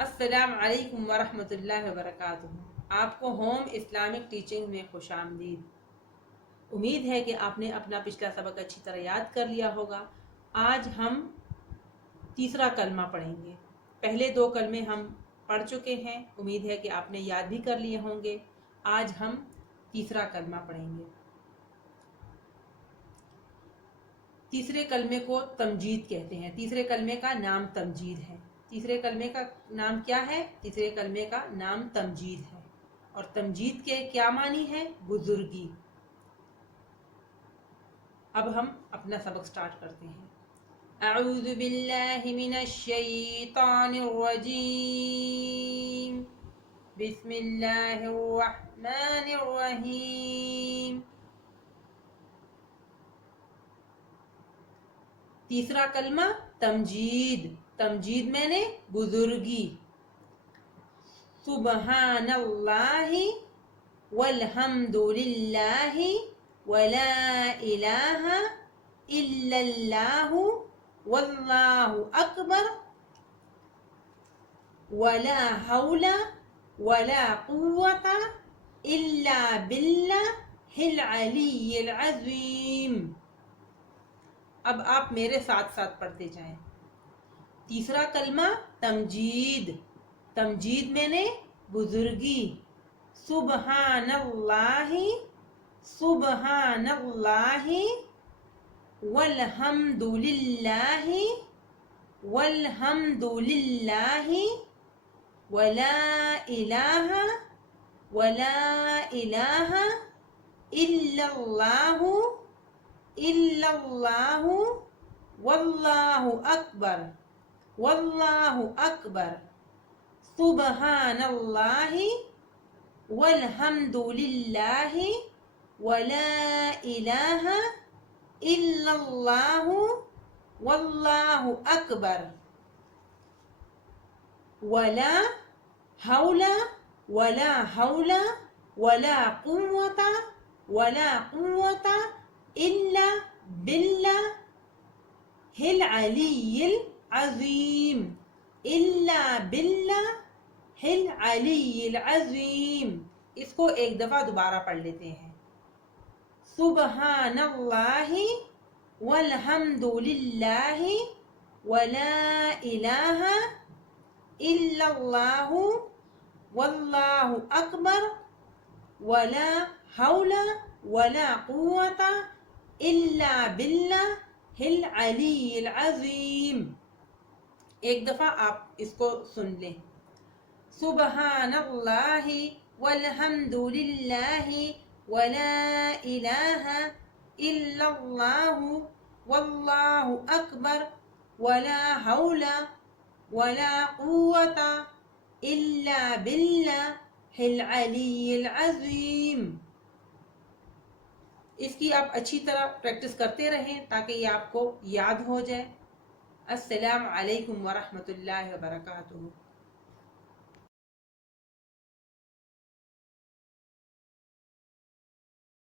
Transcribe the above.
السلام علیکم ورحمۃ اللہ وبرکاتہ۔ آپ کو ہوم اسلامک ٹیچنگ میں خوش آمدید۔ امید ہے کہ آپ نے اپنا پچھلا سبق اچھی طرح یاد کر لیا ہوگا۔ آج ہم تیسرا کلمہ پڑھیں گے۔ پہلے دو کلمے ہم پڑھ چکے ہیں، امید ہے کہ آپ نے یاد بھی کر لیے ہوں گے۔ آج ہم تیسرا کلمہ پڑھیں گے۔ تیسرے کلمے کو تمجید کہتے ہیں۔ تیسرے کلمے کا نام تمجید ہے۔ تیسرے کلمے کا نام کیا ہے؟ تیسرے کلمے کا نام تمجید ہے۔ اور تمجید کے کیا معنی ہے؟ بزرگی۔ اب ہم اپنا سبق سٹارٹ کرتے ہیں۔ اعوذ باللہ من الشیطان الرجیم، بسم اللہ الرحمن الرحیم۔ تیسرا کلمہ تمجید۔ تمجید میں نے بزرگی۔ سبحان اللہ والحمد للہ ولا الہ الا اللہ واللہ اکبر ولا حول ولا قوة الا باللہ العلی العظیم۔ اب آپ میرے ساتھ ساتھ پڑھتے جائیں۔ تیسرا کلمہ تمجید۔ تمجید میں نے بزرگی۔ سبحان اللہ، سبحان اللہ والحمد للہ، والحمد للہ ولا الہ، ولا الہ الا اللہ، الا اللہ واللہ اکبر، واللہ اکبر۔ سبحان اللہ والحمد للہ ولا الہ الا اللہ واللہ اکبر ولا حول ولا حول ولا قوة ولا قوة الا باللہ العلی العظیم، الا باللہ العلی العظیم۔ اس کو ایک دفعہ دوبارہ پڑھ لیتے ہیں۔ سبحان اللہ والحمد للہ ولا الہ الا اللہ واللہ اکبر ولا حول ولا قوة الا باللہ العلی العظیم۔ ایک دفعہ آپ اس کو سن لیں۔ سبحان اللہ والحمد للہ ولا الہ الا اللہ واللہ اکبر ولا حول ولا قوة الا باللہ العلی العظیم۔ اس کی آپ اچھی طرح پریکٹس کرتے رہیں تاکہ یہ آپ کو یاد ہو جائے۔ السلام علیکم ورحمۃ اللہ وبرکاتہ۔